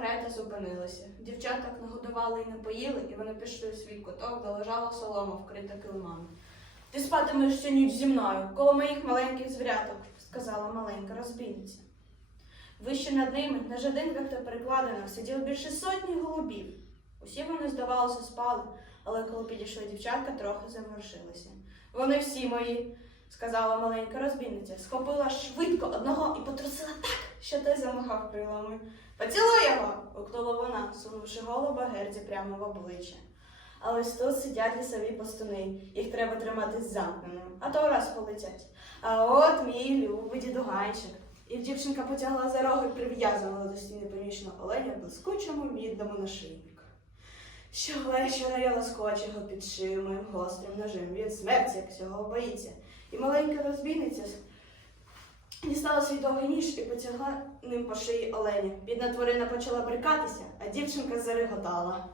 карета зупинилася. Дівчаток нагодували і напоїли, і вони пішли в свій куток, де лежала солома, вкрита килимами. Ти спатимеш всю ніч зі мною, коло моїх маленьких звіряток, сказала маленька розбійниця. Вище над ними, на жадинках та перекладинах, сиділо більше сотні голубів. Усі вони, здавалося, спали, але коли підійшли дівчатка, трохи заморшилися. Вони всі мої, сказала маленька розбійниця, схопила швидко одного і потрусила так, що той замахав крилами. Поцілуй! Гукнула вона, сунувши голуба Герді прямо в обличчя. Але ось тут сидять лісові пастуни, їх треба тримати замкненим, а то раз полетять. А от мій любий дідуганчик. І дівчинка потягла за роги і прив'язувала до стіни північного оленя блискучому мідному нашийнику. Щовечора я лоскочу його під шию моїм гострим ножем. Він смерті, як цього боїться. І маленька розбійниця дістала свій довгий ніж і потягла ним по шиї оленя. Бідна тварина почала брикатися, а дівчинка зареготала.